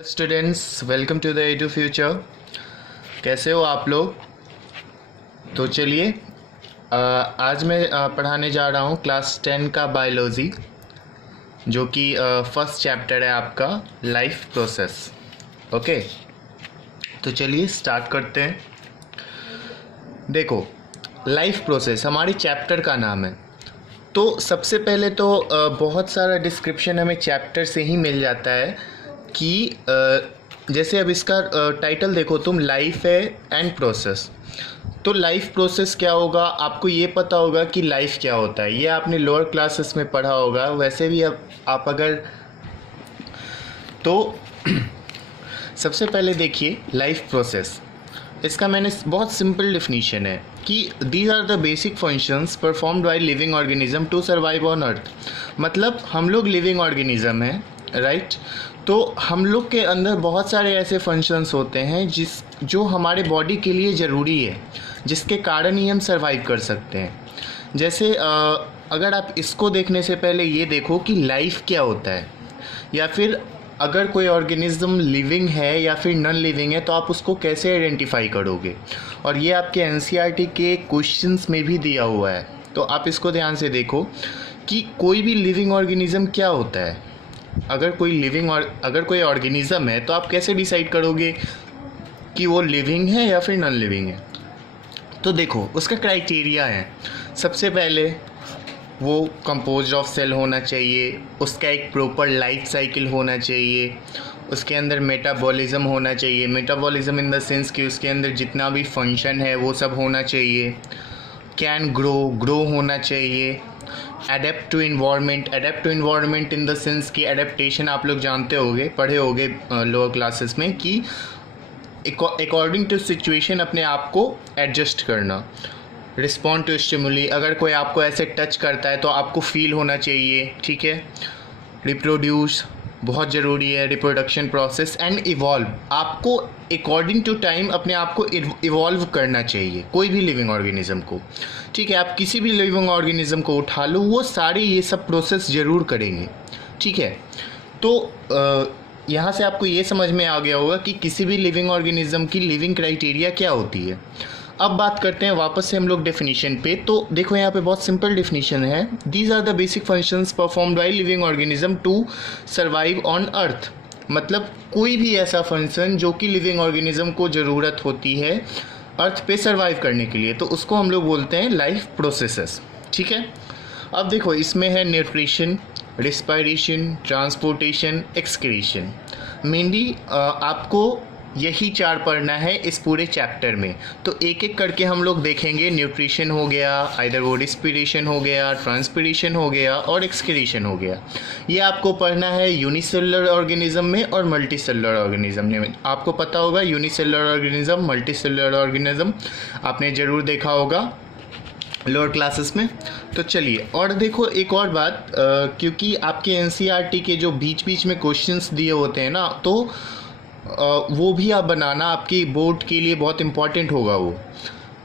Students, welcome to the Edu Future. कैसे हो आप लोग? तो चलिए, आज मैं पढ़ाने जा रहा हूँ क्लास 10 का बायोलॉजी, जो कि फर्स्ट चैप्टर है आपका लाइफ प्रोसेस। ओके, तो चलिए स्टार्ट करते हैं। देखो, लाइफ प्रोसेस हमारी चैप्टर का नाम है। तो सबसे पहले तो बहुत सारा डिस्क्रिप्शन हमें चैप्टर से ही मिल जाता है कि जैसे अब इसका टाइटल देखो तुम, लाइफ है एंड प्रोसेस। तो लाइफ प्रोसेस क्या होगा, आपको ये पता होगा कि लाइफ क्या होता है, ये आपने लोअर क्लासेस में पढ़ा होगा। वैसे भी अब आप अगर तो सबसे पहले देखिए लाइफ प्रोसेस, इसका मैंने बहुत सिंपल डेफिनेशन है कि these are the basic functions performed by living organism to survive on earth. मतलब हम लोग लिविंग ऑर्गेनिज्म हैं, राइट? तो हम लोग के अंदर बहुत सारे ऐसे फंक्शंस होते हैं जो हमारे बॉडी के लिए ज़रूरी है, जिसके कारण ही हम सर्वाइव कर सकते हैं। जैसे अगर आप इसको देखने से पहले ये देखो कि लाइफ क्या होता है, या फिर अगर कोई ऑर्गेनिज्म लिविंग है या फिर नॉन लिविंग है तो आप उसको कैसे आइडेंटिफाई करोगे। और ये आपके एनसीईआरटी के क्वेश्चंस में भी दिया हुआ है, तो आप इसको ध्यान से देखो कि कोई भी लिविंग ऑर्गेनिज्म क्या होता है। अगर कोई ऑर्गेनिज्म है तो आप कैसे डिसाइड करोगे कि वो लिविंग है या फिर नॉन लिविंग है। तो देखो उसका क्राइटेरिया है, सबसे पहले वो कंपोज्ड ऑफ सेल होना चाहिए, उसका एक प्रॉपर लाइफ साइकिल होना चाहिए, उसके अंदर मेटाबॉलिज्म होना चाहिए। मेटाबॉलिज्म इन द सेंस कि उसके अंदर जितना भी फंक्शन है वो सब होना चाहिए। कैन ग्रो होना चाहिए। Adapt to environment in the sense कि एडेप्टेशन आप लोग जानते होगे, पढ़े होगे लोअर क्लासेस में, कि अकॉर्डिंग टू सिचुएशन अपने आप को एडजस्ट करना। रिस्पॉन्ड टू स्टिमुली, अगर कोई आपको ऐसे टच करता है तो आपको फील होना चाहिए, ठीक है। रिप्रोड्यूस बहुत ज़रूरी है, रिप्रोडक्शन प्रोसेस। एंड इवॉल्व, आपको अकॉर्डिंग टू टाइम अपने आप को इवॉल्व करना चाहिए, कोई भी लिविंग ऑर्गेनिज्म को, ठीक है। आप किसी भी लिविंग ऑर्गेनिज्म को उठा लो, वो सारे ये सब प्रोसेस ज़रूर करेंगे, ठीक है। तो यहाँ से आपको ये समझ में आ गया होगा कि किसी भी लिविंग ऑर्गेनिज्म की लिविंग क्राइटेरिया क्या होती है। अब बात करते हैं वापस से हम लोग डेफिनेशन पे। तो देखो यहाँ पे बहुत सिंपल डेफिनेशन है, these are the basic functions performed by living organism to survive on earth. मतलब कोई भी ऐसा फंक्शन जो कि लिविंग ऑर्गेनिज्म को ज़रूरत होती है अर्थ पे सर्वाइव करने के लिए, तो उसको हम लोग बोलते हैं लाइफ प्रोसेसेस, ठीक है। अब देखो इसमें है nutrition, respiration, transportation, excretion. Mainly आपको यही चार पढ़ना है इस पूरे चैप्टर में। तो एक एक करके हम लोग देखेंगे। न्यूट्रिशन हो गया, आइदर वो रिस्पिरेशन हो गया, ट्रांसपिरेशन हो गया और एक्सक्रीशन हो गया। ये आपको पढ़ना है यूनिसेलुलर ऑर्गेनिज्म में और मल्टीसेलुलर ऑर्गेनिज्म में। आपको पता होगा यूनिसेलुलर ऑर्गेनिज्म, मल्टीसेलुलर ऑर्गेनिज्म आपने ज़रूर देखा होगा लोअर क्लासेस में। तो चलिए, और देखो एक और बात, क्योंकि आपके एनसीईआरटी के जो बीच बीच में क्वेश्चंस दिए होते हैं ना, तो वो भी आप बनाना, आपकी बोर्ड के लिए बहुत इम्पॉर्टेंट होगा वो।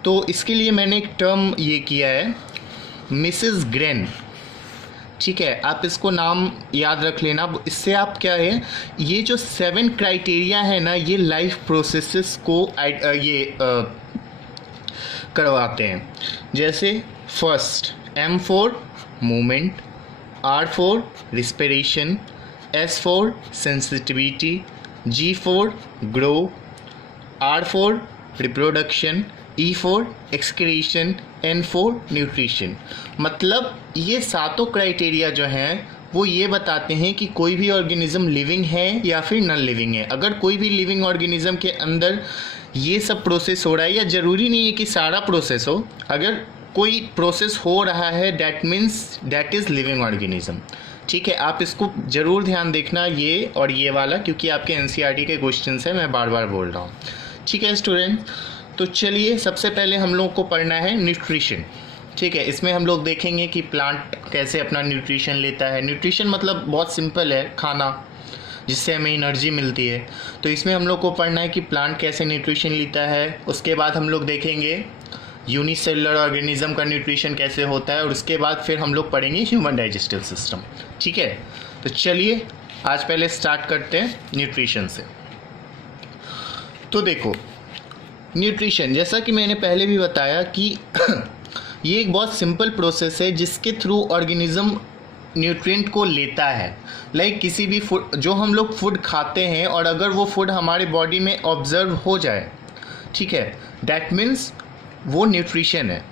तो इसके लिए मैंने एक टर्म ये किया है, मिसेस ग्रेन, ठीक है। आप इसको नाम याद रख लेना। इससे आप क्या है, ये जो 7 क्राइटेरिया है ना, ये लाइफ प्रोसेसेस को करवाते हैं। जैसे first, M for movement, R for respiration, S for sensitivity, G for grow, R for reproduction, E for excretion, N for nutrition. मतलब ये सातों क्राइटेरिया जो हैं वो ये बताते हैं कि कोई भी ऑर्गेनिज्म लिविंग है या फिर नॉन लिविंग है। अगर कोई भी लिविंग ऑर्गेनिज्म के अंदर ये सब प्रोसेस हो रहा है, या ज़रूरी नहीं है कि सारा प्रोसेस हो, अगर कोई प्रोसेस हो रहा है that means that is living organism, ठीक है। आप इसको ज़रूर ध्यान देखना, ये और ये वाला, क्योंकि आपके एनसीईआरटी के क्वेश्चंस हैं, मैं बार बार बोल रहा हूँ, ठीक है स्टूडेंट। तो चलिए सबसे पहले हम लोग को पढ़ना है न्यूट्रिशन, ठीक है। इसमें हम लोग देखेंगे कि प्लांट कैसे अपना न्यूट्रिशन लेता है। न्यूट्रिशन मतलब बहुत सिंपल है, खाना जिससे हमें एनर्जी मिलती है। तो इसमें हम लोग को पढ़ना है कि प्लांट कैसे न्यूट्रिशन लेता है। उसके बाद हम लोग देखेंगे यूनिसेलुलर ऑर्गेनिज्म का न्यूट्रिशन कैसे होता है, और उसके बाद फिर हम लोग पढ़ेंगे ह्यूमन डाइजेस्टिव सिस्टम, ठीक है। तो चलिए आज पहले स्टार्ट करते हैं न्यूट्रिशन से। तो देखो, न्यूट्रिशन जैसा कि मैंने पहले भी बताया कि ये एक बहुत सिंपल प्रोसेस है जिसके थ्रू ऑर्गेनिज्म न्यूट्रिएंट को लेता है। लाइक किसी भी फूड, जो हम लोग फूड खाते हैं और अगर वो फूड हमारे बॉडी में ऑब्जर्व हो जाए, ठीक है, दैट मीन्स वो न्यूट्रिशन है।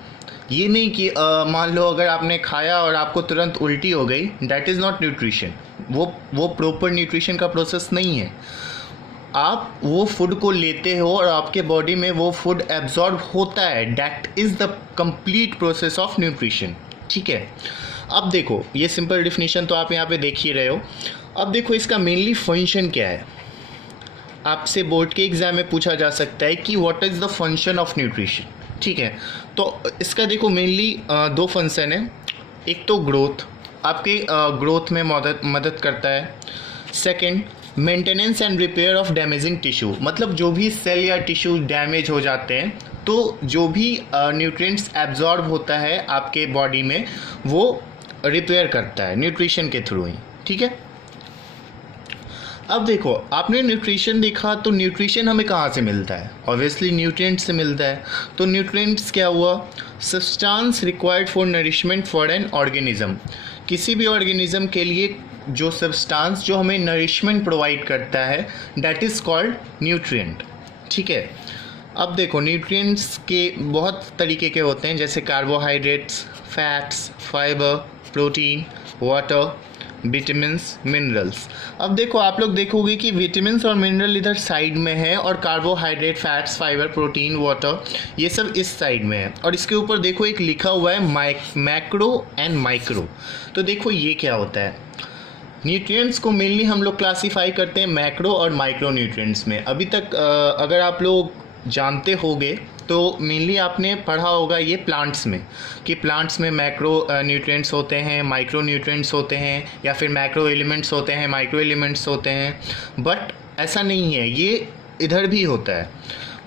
ये नहीं कि मान लो अगर आपने खाया और आपको तुरंत उल्टी हो गई, दैट इज़ नॉट न्यूट्रिशन। वो प्रॉपर न्यूट्रिशन का प्रोसेस नहीं है। आप वो फूड को लेते हो और आपके बॉडी में वो फूड एब्जॉर्ब होता है, that is the complete process of nutrition. ठीक है, अब देखो, ये सिंपल डिफिनीशन तो आप यहाँ पे देख ही रहे हो। अब देखो इसका मेनली फंक्शन क्या है। आपसे बोर्ड के एग्जाम में पूछा जा सकता है कि what is the function of nutrition. ठीक है, तो इसका देखो मेनली दो फंक्शन है। एक तो ग्रोथ, आपके ग्रोथ में मदद करता है। Second, maintenance and repair of damaging tissue, मतलब जो भी सेल या टिश्यू डैमेज हो जाते हैं तो जो भी न्यूट्रिएंट्स एब्जॉर्ब होता है आपके बॉडी में वो रिपेयर करता है न्यूट्रिशन के थ्रू ही। ठीक है, अब देखो आपने न्यूट्रिशन देखा, तो न्यूट्रिशन हमें कहाँ से मिलता है? ऑब्वियसली न्यूट्रिएंट्स से मिलता है। तो न्यूट्रिएंट्स क्या हुआ? Substance required for nourishment for an organism. किसी भी ऑर्गेनिज्म के लिए जो सब्सटेंस जो हमें नरिशमेंट प्रोवाइड करता है, दैट इज़ कॉल्ड न्यूट्रिएंट। ठीक है, अब देखो न्यूट्रिएंट्स के बहुत तरीके के होते हैं, जैसे carbohydrates, fats, fibre, protein, water, vitamins, minerals. अब देखो आप लोग देखोगे कि विटामिन्स और मिनरल इधर साइड में है और carbohydrate, fats, fibre, protein, water ये सब इस साइड में है। और इसके ऊपर देखो एक लिखा हुआ है मैक्रो एंड माइक्रो। तो देखो ये क्या होता है? न्यूट्रिएंट्स को मेनली हम लोग क्लासीफाई करते हैं मैक्रो और माइक्रो न्यूट्रिएंट्स में। अभी तक अगर आप लोग जानते होंगे तो मेनली आपने पढ़ा होगा ये प्लांट्स में, कि प्लांट्स में मैक्रो न्यूट्रिएंट्स होते हैं, माइक्रो न्यूट्रिएंट्स होते हैं, या फिर मैक्रो एलिमेंट्स होते हैं, माइक्रो एलिमेंट्स होते हैं। बट ऐसा नहीं है, ये इधर भी होता है।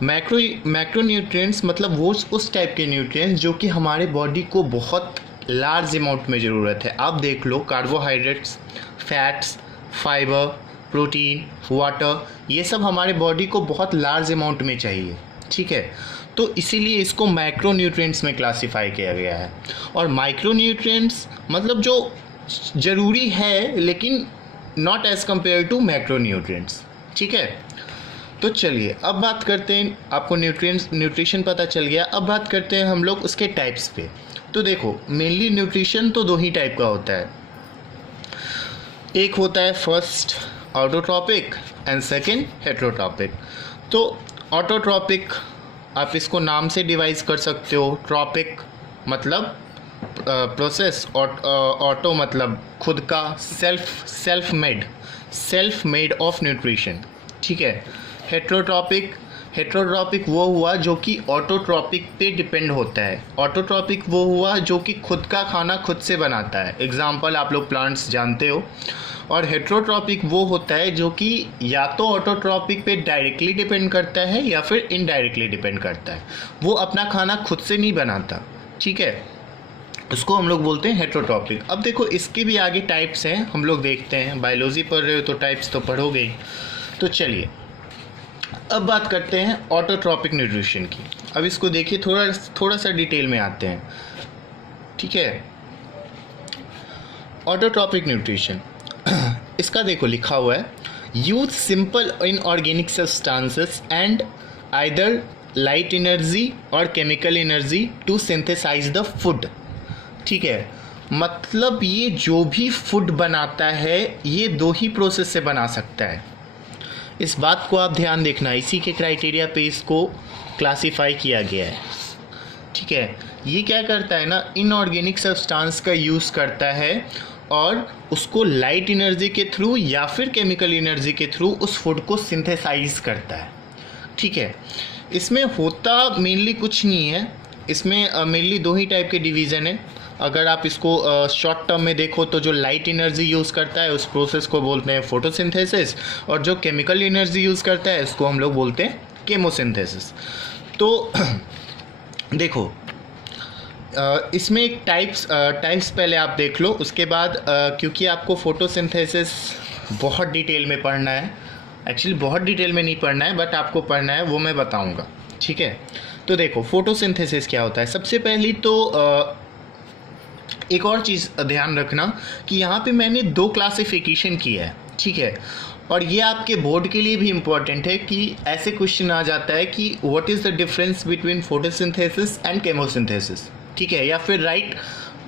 मैक्रो न्यूट्रिएंट्स मतलब वो उस टाइप के न्यूट्रिएंट्स जो कि हमारे बॉडी को बहुत लार्ज अमाउंट में ज़रूरत है। आप देख लो carbohydrates, fats, fibre, protein, water, ये सब हमारे बॉडी को बहुत लार्ज अमाउंट में चाहिए। ठीक है, तो इसीलिए इसको मैक्रो न्यूट्रिएंट्स में क्लासीफाई किया गया है। और माइक्रो न्यूट्रिएंट्स मतलब जो ज़रूरी है लेकिन not as compare to macro nutrients. ठीक है, तो चलिए अब बात करते हैं, आपको न्यूट्रिशन पता चल गया। अब बात करते हैं हम लोग उसके टाइप्स पे। तो देखो मेनली न्यूट्रिशन तो दो ही टाइप का होता है। एक होता है first autotrophic and second heterotrophic. तो ऑटोट्रॉपिक आप इसको नाम से डिवाइड कर सकते हो। ट्रॉपिक मतलब प्रोसेस, ऑटो मतलब खुद का, सेल्फ मेड ऑफ न्यूट्रिशन। ठीक है, हेटेरोट्रॉपिक वो हुआ जो कि ऑटोट्रॉपिक पे डिपेंड होता है। ऑटोट्रॉपिक वो हुआ जो कि खुद का खाना खुद से बनाता है। एग्जाम्पल आप लोग प्लांट्स जानते हो। और हेटेरोट्रॉपिक वो होता है जो कि या तो ऑटोट्रॉपिक पे डायरेक्टली डिपेंड करता है या फिर इनडायरेक्टली डिपेंड करता है। वो अपना खाना खुद से नहीं बनाता। ठीक है, उसको हम लोग बोलते हैं हेटेरोट्रॉपिक। अब देखो इसके भी आगे टाइप्स हैं, हम लोग देखते हैं। बायोलॉजी पढ़ रहे हो तो टाइप्स तो पढ़ोगे ही। तो चलिए अब बात करते हैं ऑटोट्रॉपिक न्यूट्रिशन की। अब इसको देखिए, थोड़ा सा डिटेल में आते हैं। ठीक है, ऑटोट्रॉपिक न्यूट्रिशन इसका देखो लिखा हुआ है, use simple inorganic substances and either light energy और chemical energy to synthesize the food. ठीक है, मतलब ये जो भी फूड बनाता है ये दो ही प्रोसेस से बना सकता है। इस बात को आप ध्यान देखना, इसी के क्राइटेरिया पे इसको क्लासीफाई किया गया है। ठीक है, ये क्या करता है ना, इनऑर्गेनिक सब्सटेंस का यूज़ करता है और उसको लाइट एनर्जी के थ्रू या फिर केमिकल एनर्जी के थ्रू उस फूड को सिंथेसाइज करता है। ठीक है, इसमें होता मेनली कुछ नहीं है। इसमें मेनली दो ही टाइप के डिवीज़न है। अगर आप इसको शॉर्ट टर्म में देखो तो जो लाइट एनर्जी यूज़ करता है उस प्रोसेस को बोलते हैं फोटोसिंथेसिस, और जो केमिकल एनर्जी यूज़ करता है उसको हम लोग बोलते हैं केमोसिंथेसिस। तो देखो इसमें एक टाइप्स पहले आप देख लो, उसके बाद क्योंकि आपको फोटोसिंथेसिस बहुत डिटेल में पढ़ना है, एक्चुअली बहुत डिटेल में नहीं पढ़ना है, बट आपको पढ़ना है, वो मैं बताऊंगा, ठीक है। तो देखो फोटोसिंथेसिस क्या होता है। सबसे पहली तो एक और चीज़ ध्यान रखना कि यहाँ पे मैंने 2 क्लासिफिकेशन किया है, ठीक है। और ये आपके बोर्ड के लिए भी इम्पॉर्टेंट है कि ऐसे क्वेश्चन आ जाता है कि what is the difference between photosynthesis and chemosynthesis, ठीक है, या फिर right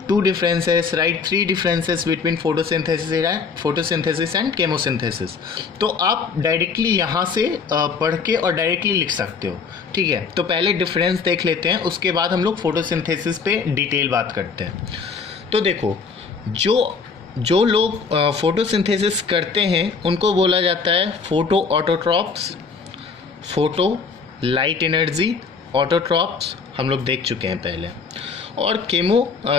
2 differences, right 3 differences between photosynthesis and chemosynthesis. तो आप डायरेक्टली यहाँ से पढ़ के और डायरेक्टली लिख सकते हो, ठीक है। तो पहले डिफरेंस देख लेते हैं, उसके बाद हम लोग फोटोसिंथेसिस पे डिटेल बात करते हैं। तो देखो जो लोग फोटोसिंथेसिस करते हैं उनको बोला जाता है photo autotrophs, photo light energy autotrophs, हम लोग देख चुके हैं पहले। और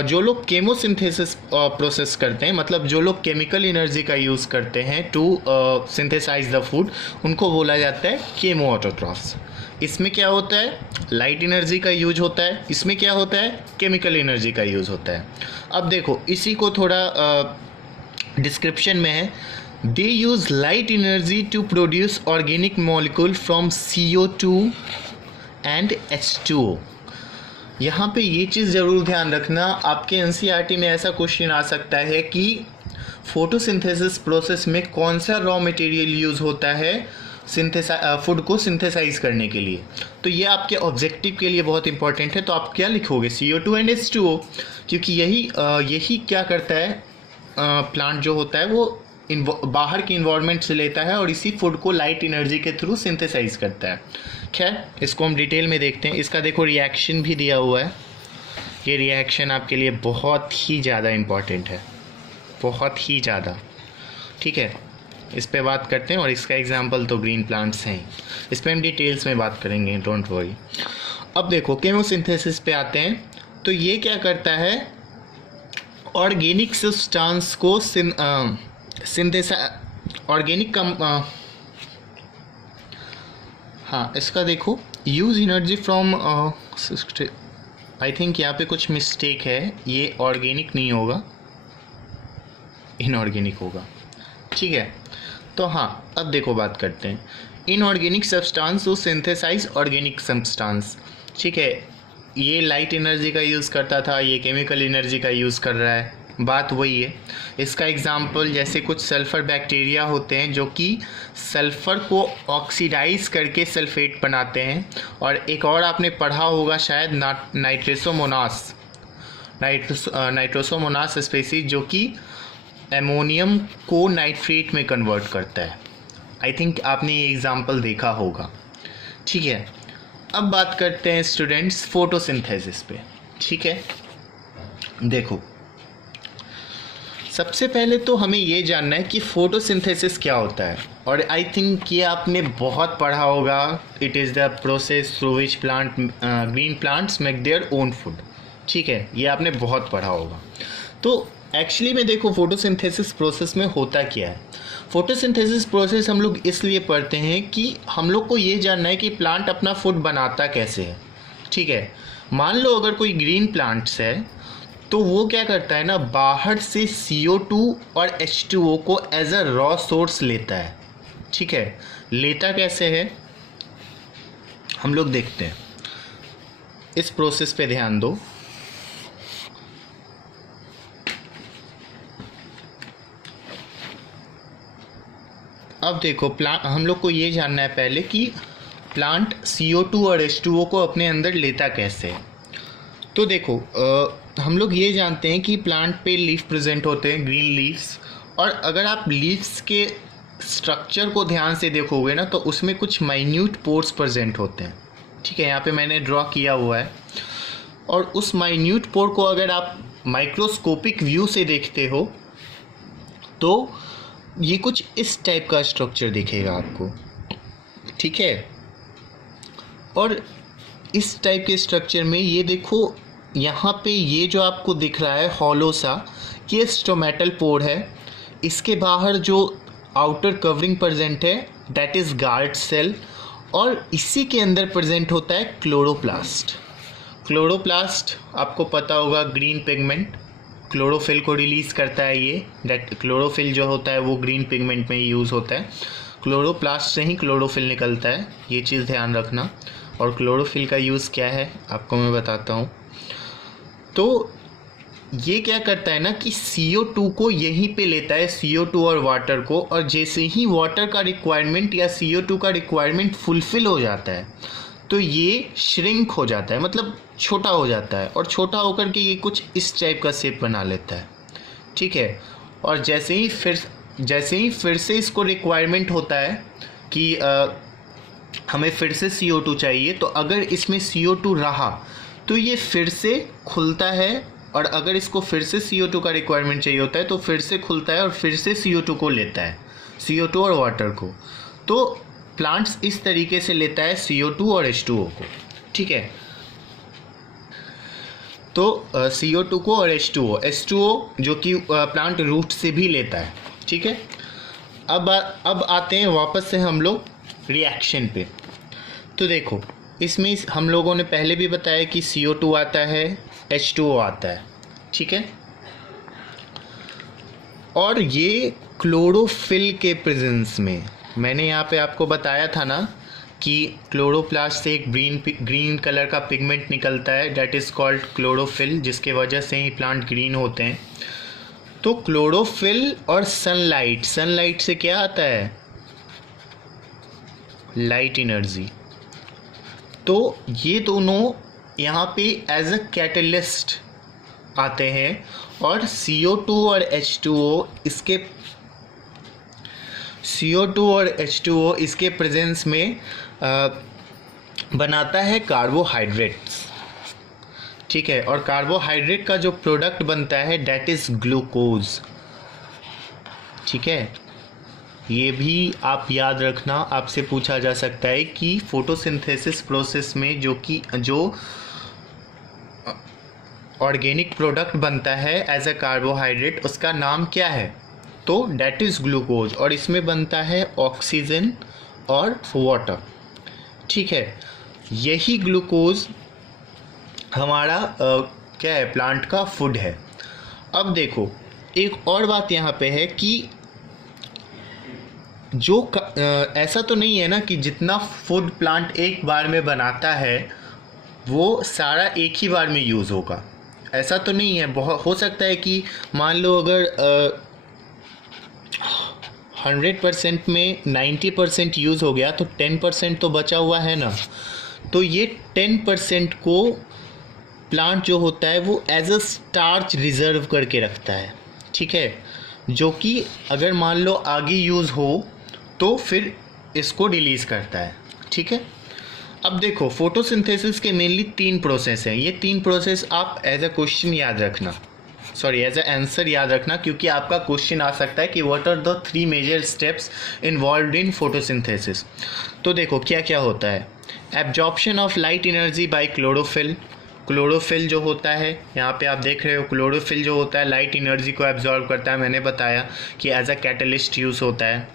जो लोग केमोसिंथेसिस प्रोसेस करते हैं, मतलब जो लोग केमिकल एनर्जी का यूज़ करते हैं टू सिंथेसाइज द फूड, उनको बोला जाता है केमो ऑटोट्रॉफ्स। इसमें क्या होता है, लाइट एनर्जी का यूज होता है, इसमें क्या होता है, केमिकल एनर्जी का यूज़ होता है। अब देखो इसी को थोड़ा डिस्क्रिप्शन में है, they use light energy to produce organic molecule from CO2 and H2O। यहाँ पे ये चीज़ ज़रूर ध्यान रखना, आपके NCERT में ऐसा क्वेश्चन आ सकता है कि फोटोसिंथेसिस प्रोसेस में कौन सा रॉ मटेरियल यूज़ होता है फूड को सिंथेसाइज करने के लिए। तो ये आपके ऑब्जेक्टिव के लिए बहुत इंपॉर्टेंट है। तो आप क्या लिखोगे, CO2 एंड H2O, क्योंकि यही क्या करता है, प्लांट जो होता है वो बाहर के इन्वायरमेंट से लेता है और इसी फूड को लाइट एनर्जी के थ्रू सिंथेसाइज करता है। खैर इसको हम डिटेल में देखते हैं। इसका देखो रिएक्शन भी दिया हुआ है, ये रिएक्शन आपके लिए बहुत ही ज़्यादा इम्पॉर्टेंट है, बहुत ही ज़्यादा, ठीक है। इस पे बात करते हैं और इसका एग्जांपल तो ग्रीन प्लांट्स हैं, इस पर हम डिटेल्स में बात करेंगे, डोंट वरी। अब देखो केमोसिंथेसिस पे आते हैं। तो ये क्या करता है, ऑर्गेनिक सब्सटेंस को ऑर्गेनिक हाँ इसका देखो use energy from I think यहाँ पे कुछ मिस्टेक है, ये ऑर्गेनिक नहीं होगा, इनऑर्गेनिक होगा, ठीक है। तो हाँ अब देखो बात करते हैं, inorganic substance to synthesize organic substance, ठीक है। ये लाइट एनर्जी का यूज़ करता था, ये केमिकल एनर्जी का यूज़ कर रहा है, बात वही है। इसका एग्जाम्पल जैसे कुछ सल्फ़र बैक्टीरिया होते हैं जो कि सल्फ़र को ऑक्सीडाइज करके सल्फेट बनाते हैं। और एक और आपने पढ़ा होगा शायद नाइट्रोसोमोनास स्पीसीज, जो कि एमोनियम को नाइट्रेट में कन्वर्ट करता है। आई थिंक आपने ये एग्जाम्पल देखा होगा, ठीक है। अब बात करते हैं स्टूडेंट्स फोटोसिंथेसिस पे, ठीक है। देखो सबसे पहले तो हमें ये जानना है कि फोटोसिंथेसिस क्या होता है, और आई थिंक ये आपने बहुत पढ़ा होगा, it is the process through which green plants make their own food, ठीक है, ये आपने बहुत पढ़ा होगा। तो एक्चुअली में देखो फोटोसिंथेसिस प्रोसेस में होता क्या है। फोटोसिंथेसिस प्रोसेस हम लोग इसलिए पढ़ते हैं कि हम लोग को ये जानना है कि प्लांट अपना फूड बनाता कैसे है, ठीक है। मान लो अगर कोई ग्रीन प्लांट्स है तो वो क्या करता है ना, बाहर से CO2 और H2O को एज अ रॉ सोर्स लेता है, ठीक है। लेता कैसे है हम लोग देखते हैं, इस प्रोसेस पे ध्यान दो। अब देखो हम लोग को ये जानना है पहले कि प्लांट CO2 और H2O को अपने अंदर लेता कैसे है। तो देखो हम लोग ये जानते हैं कि प्लांट पे लीफ प्रेजेंट होते हैं, ग्रीन लीव्स, और अगर आप लीव्स के स्ट्रक्चर को ध्यान से देखोगे ना तो उसमें कुछ माइन्यूट पोर्स प्रेजेंट होते हैं, ठीक है। यहाँ पे मैंने ड्रॉ किया हुआ है, और उस माइन्यूट पोर को अगर आप माइक्रोस्कोपिक व्यू से देखते हो तो ये कुछ इस टाइप का स्ट्रक्चर दिखेगा आपको, ठीक है। और इस टाइप के स्ट्रक्चर में ये देखो यहाँ पे ये जो आपको दिख रहा है हॉलो सा, ये स्टोमेटल पोर है। इसके बाहर जो आउटर कवरिंग प्रेजेंट है दैट इज़ गार्ड सेल, और इसी के अंदर प्रेजेंट होता है क्लोरोप्लास्ट। क्लोरोप्लास्ट आपको पता होगा ग्रीन पिगमेंट, क्लोरोफिल को रिलीज़ करता है। ये क्लोरोफिल जो होता है वो ग्रीन पिगमेंट में यूज़ होता है। क्लोरोप्लास्ट से ही क्लोरोफिल निकलता है, ये चीज़ ध्यान रखना। और क्लोरोफिल का यूज़ क्या है आपको मैं बताता हूँ। तो ये क्या करता है ना कि CO2 को यहीं पे लेता है, CO2 और वाटर को, और जैसे ही वाटर का रिक्वायरमेंट या CO2 का रिक्वायरमेंट फुलफ़िल हो जाता है तो ये श्रिंक हो जाता है, मतलब छोटा हो जाता है, और छोटा होकर के ये कुछ इस टाइप का शेप बना लेता है, ठीक है। और जैसे ही फिर से इसको रिक्वायरमेंट होता है कि हमें फिर से CO2 चाहिए, तो अगर इसमें CO2 रहा तो ये फिर से खुलता है, और अगर इसको फिर से CO2 का रिक्वायरमेंट चाहिए होता है तो फिर से खुलता है और फिर से CO2 को लेता है, CO2 और वाटर को। तो प्लांट्स इस तरीके से लेता है CO2 और H2O को, ठीक है। तो CO2 को और H2O जो कि प्लांट रूट से भी लेता है, ठीक है। अब आते हैं वापस से हम लोग रिएक्शन पे। तो देखो, इसमें हम लोगों ने पहले भी बताया कि CO2 आता है, H2O आता है, ठीक है। और ये क्लोरोफिल के प्रेजेंस में, मैंने यहाँ पे आपको बताया था ना कि क्लोरोप्लास्ट से एक ग्रीन कलर का पिगमेंट निकलता है, डैट इज़ कॉल्ड क्लोरोफिल, जिसके वजह से ही प्लांट ग्रीन होते हैं। तो क्लोरोफिल और सनलाइट से क्या आता है, लाइट एनर्जी। तो ये दोनों यहाँ पे एज अ कैटलिस्ट आते हैं, और CO2 और H2O इसके प्रेजेंस में बनाता है कार्बोहाइड्रेट्स, ठीक है। और कार्बोहाइड्रेट का जो प्रोडक्ट बनता है डैट इज़ ग्लूकोज, ठीक है। ये भी आप याद रखना, आपसे पूछा जा सकता है कि फोटोसिंथेसिस प्रोसेस में जो ऑर्गेनिक प्रोडक्ट बनता है एज अ कार्बोहाइड्रेट, उसका नाम क्या है, तो डैट इज़ ग्लूकोज। और इसमें बनता है ऑक्सीजन और वाटर, ठीक है। यही ग्लूकोज हमारा क्या है, प्लांट का फूड है। अब देखो, एक और बात यहाँ पे है कि ऐसा तो नहीं है ना कि जितना फूड प्लांट एक बार में बनाता है वो सारा एक ही बार में यूज़ होगा, ऐसा तो नहीं है। बहुत हो सकता है कि मान लो अगर 100% में 90% यूज़ हो गया तो 10% तो बचा हुआ है ना। तो ये 10% को प्लांट जो होता है वो एज अ स्टार्च रिजर्व करके रखता है, ठीक है, जो कि अगर मान लो आगे यूज़ हो तो फिर इसको रिलीज़ करता है, ठीक है। अब देखो, फोटोसिंथेसिस के मेनली 3 प्रोसेस हैं। ये 3 प्रोसेस आप एज अ क्वेश्चन याद रखना, एज अ आंसर याद रखना, क्योंकि आपका क्वेश्चन आ सकता है कि what are the 3 major steps involved in photosynthesis. तो देखो क्या क्या होता है। Absorption of light energy by chlorophyll जो होता है, यहाँ पे आप देख रहे हो क्लोरोफिल जो होता है लाइट एनर्जी को एब्जॉर्ब करता है। मैंने बताया कि एज अ कैटलिस्ट यूज़ होता है।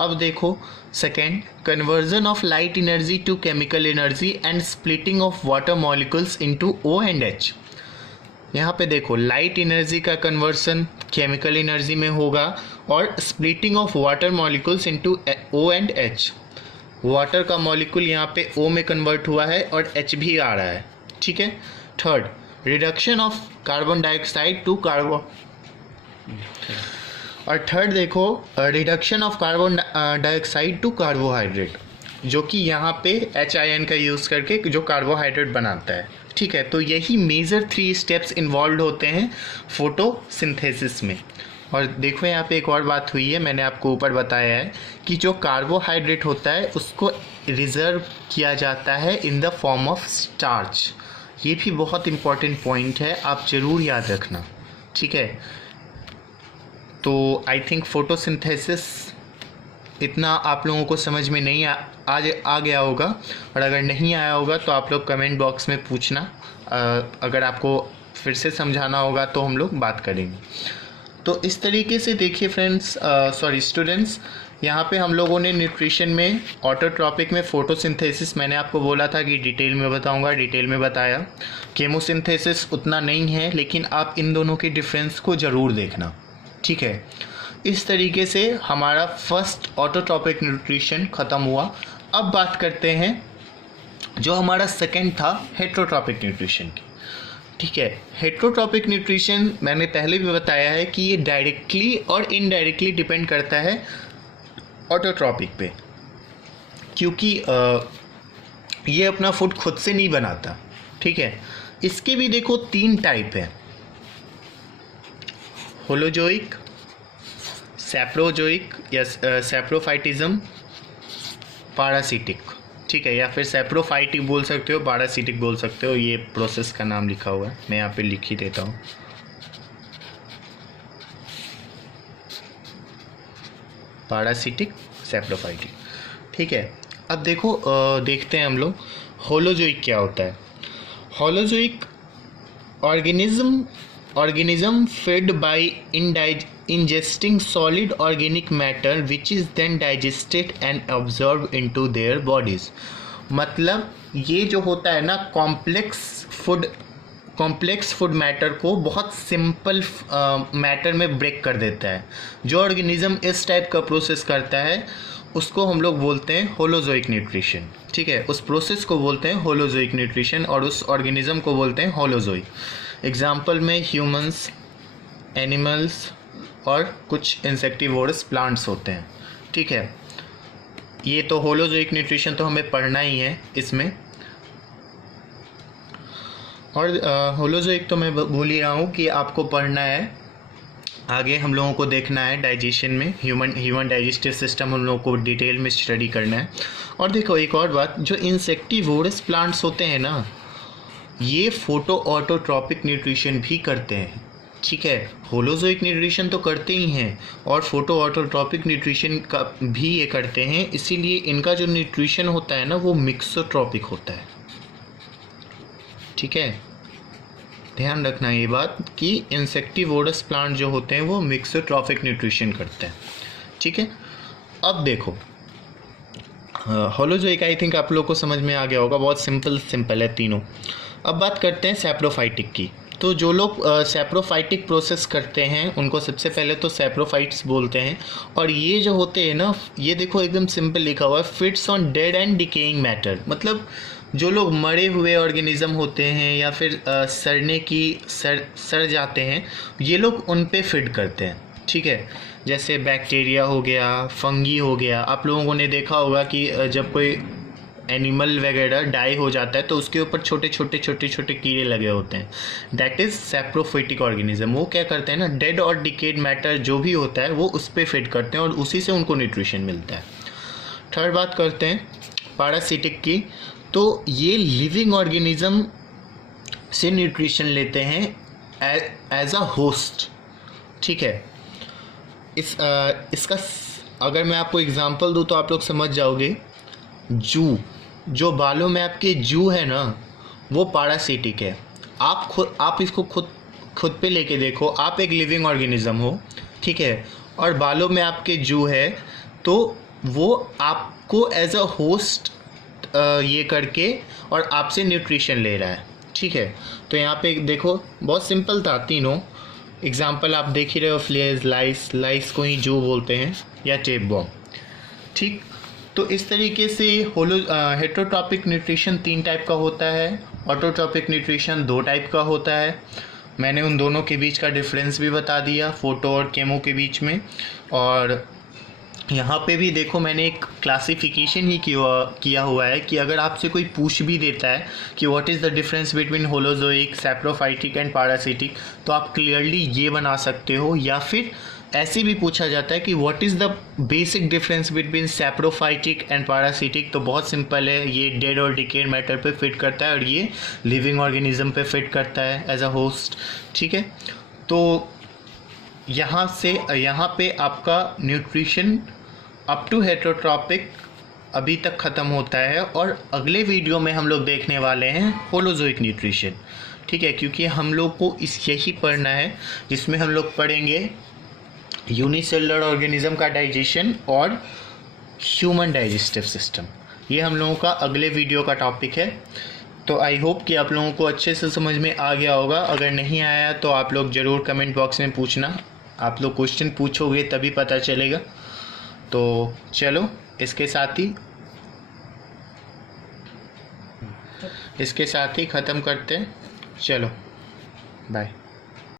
अब देखो second, conversion of light energy to chemical energy and splitting of water molecules into O and H। यहाँ पे देखो, लाइट एनर्जी का कन्वर्सन केमिकल एनर्जी में होगा, और splitting of water molecules into O and H। Water का molecule यहाँ पे O में कन्वर्ट हुआ है और H भी आ रहा है, ठीक है। Third, reduction of carbon dioxide to और थर्ड देखो, reduction of carbon dioxide to carbohydrate, जो कि यहाँ पे HIN का यूज़ करके जो कार्बोहाइड्रेट बनाता है, ठीक है। तो यही मेजर 3 स्टेप्स इन्वॉल्व होते हैं फोटोसिंथेसिस में। और देखो यहाँ पे एक और बात हुई है, मैंने आपको ऊपर बताया है कि जो कार्बोहाइड्रेट होता है उसको रिजर्व किया जाता है in the form of starch. ये भी बहुत इम्पॉर्टेंट पॉइंट है, आप ज़रूर याद रखना, ठीक है। तो आई थिंक फोटोसिंथेसिस इतना आप लोगों को समझ में नहीं आ गया होगा, और अगर नहीं आया होगा तो आप लोग कमेंट बॉक्स में पूछना। अगर आपको फिर से समझाना होगा तो हम लोग बात करेंगे। तो इस तरीके से देखिए फ्रेंड्स, स्टूडेंट्स, यहाँ पे हम लोगों ने न्यूट्रिशन में ऑटोट्रॉपिक में फोटोसिंथेसिस मैंने आपको बोला था कि डिटेल में बताऊंगा, डिटेल में बताया। केमोसिंथेसिस उतना नहीं है, लेकिन आप इन दोनों के डिफरेंस को ज़रूर देखना, ठीक है। इस तरीके से हमारा फर्स्ट ऑटोट्रॉपिक न्यूट्रिशन ख़त्म हुआ। अब बात करते हैं जो हमारा सेकंड था हेट्रोट्रॉपिक न्यूट्रिशन की, ठीक है। हेट्रोट्रॉपिक न्यूट्रिशन मैंने पहले भी बताया है कि ये डायरेक्टली और इनडायरेक्टली डिपेंड करता है ऑटोट्रॉपिक पे, क्योंकि ये अपना फूड खुद से नहीं बनाता, ठीक है। इसके भी देखो 3 टाइप है, होलोजोइक, सैप्रोजोइक या सैप्रोफाइटिज्म, पारासिटिक, ठीक है, या फिर सैप्रोफाइटिक बोल सकते हो, पारासिटिक बोल सकते हो। ये प्रोसेस का नाम लिखा हुआ है, मैं यहाँ पे लिख ही देता हूँ। पारासिटिक, सैप्रोफाइटिक, ठीक है। अब देखो देखते हैं हम लोग होलोजोइक क्या होता है। Holozoic organism fed by ingesting solid organic matter which is then digested and absorbed into their bodies। मतलब ये जो होता है ना, कॉम्प्लेक्स फूड मैटर को बहुत सिंपल मैटर में ब्रेक कर देता है। जो ऑर्गेनिज्म इस टाइप का प्रोसेस करता है उसको हम लोग बोलते हैं होलोजोइक न्यूट्रिशन, ठीक है। उस प्रोसेस को बोलते हैं होलोजोइक न्यूट्रिशन और उस ऑर्गेनिज्म को बोलते हैं होलोजोइक। एग्जाम्पल में ह्यूमंस, एनिमल्स और कुछ इंसेक्टिवोरस प्लांट्स होते हैं, ठीक है। ये तो होलोजोइक न्यूट्रिशन तो हमें पढ़ना ही है इसमें। और होलोजोइक तो मैं भूल ही रहा हूँ कि आपको पढ़ना है, आगे हम लोगों को देखना है डाइजेशन में, ह्यूमन डाइजेस्टिव सिस्टम हम लोगों को डिटेल में स्टडी करना है। और देखो एक और बात, जो इंसेक्टिवोरस प्लांट्स होते हैं ना, ये फोटो ऑटोट्रॉपिक न्यूट्रिशन भी करते हैं, ठीक है। होलोजोइक न्यूट्रिशन तो करते ही हैं और फोटो ऑटोट्रॉपिक न्यूट्रिशन का भी ये करते हैं, इसीलिए इनका जो न्यूट्रिशन होता है ना वो मिक्सोट्रॉपिक होता है, ठीक है। ध्यान रखना ये बात कि इंसेक्टिवोरस प्लांट जो होते हैं वो मिक्सोट्रॉपिक न्यूट्रिशन करते हैं, ठीक है। अब देखो होलोजोइक आई थिंक आप लोग को समझ में आ गया होगा, बहुत सिंपल है तीनों। अब बात करते हैं सैप्रोफाइटिक की। तो जो लोग सैप्रोफाइटिक प्रोसेस करते हैं उनको सबसे पहले तो सैप्रोफाइट्स बोलते हैं। और ये जो होते हैं ना, ये देखो एकदम सिंपल लिखा हुआ है, fits on dead and decaying matter. मतलब जो लोग मरे हुए ऑर्गेनिज्म होते हैं या फिर सड़ जाते हैं, ये लोग उन पे फिट करते हैं, ठीक है। जैसे बैक्टीरिया हो गया, फंगी हो गया। आप लोगों ने देखा होगा कि जब कोई एनिमल वगैरह डाई हो जाता है तो उसके ऊपर छोटे छोटे कीड़े लगे होते हैं, दैट इज़ सैप्रोफाइटिक ऑर्गेनिज्म। वो क्या करते हैं ना, डेड और डिकेड मैटर जो भी होता है वो उस पर फिट करते हैं और उसी से उनको न्यूट्रिशन मिलता है। थर्ड बात करते हैं पैरासिटिक की। तो ये लिविंग ऑर्गेनिज्म से न्यूट्रिशन लेते हैं एज अ होस्ट, ठीक है। इसका अगर मैं आपको एग्जांपल दूँ तो आप लोग समझ जाओगे। जो बालों में आपके जू है ना, वो पैरासिटिक है। आप इसको खुद पे लेके देखो, आप एक लिविंग ऑर्गेनिज्म हो, ठीक है, और बालों में आपके जू है, तो वो आपको एज अ होस्ट ये करके और आपसे न्यूट्रिशन ले रहा है, ठीक है। तो यहाँ पे देखो बहुत सिंपल था, तीनों एग्जाम्पल आप देख ही रहे हो, फ्लेयर्स, लाइस को ही जू बोलते हैं, या टेप बॉम, ठीक। तो इस तरीके से हेट्रोट्रॉपिक न्यूट्रिशन 3 टाइप का होता है, ऑटोट्रॉपिक न्यूट्रिशन 2 टाइप का होता है। मैंने उन दोनों के बीच का डिफरेंस भी बता दिया, फोटो और केमो के बीच में। और यहाँ पे भी देखो मैंने एक क्लासिफिकेशन ही किया हुआ है कि अगर आपसे कोई पूछ भी देता है कि what is the difference between holozoic, saprophytic and parasitic, तो आप क्लियरली ये बना सकते हो। या फिर ऐसे भी पूछा जाता है कि what is the basic difference between saprophytic and parasitic, तो बहुत सिंपल है, ये डेड और डिकेड मैटर पे फिट करता है और ये लिविंग ऑर्गेनिज्म पे फिट करता है एज अ होस्ट, ठीक है। तो यहाँ पे आपका न्यूट्रिशन अप टू हेट्रोट्रॉपिक अभी तक ख़त्म होता है। और अगले वीडियो में हम लोग देखने वाले हैं होलोजोइक न्यूट्रिशन, ठीक है, क्योंकि हम लोग को यही पढ़ना है, जिसमें हम लोग पढ़ेंगे यूनिसेलुलर ऑर्गेनिज्म का डाइजेशन और ह्यूमन डाइजेस्टिव सिस्टम, ये हम लोगों का अगले वीडियो का टॉपिक है। तो आई होप कि आप लोगों को अच्छे से समझ में आ गया होगा। अगर नहीं आया तो आप लोग ज़रूर कमेंट बॉक्स में पूछना, आप लोग क्वेश्चन पूछोगे तभी पता चलेगा। तो चलो इसके साथ ही ख़त्म करते हैं। चलो बाय।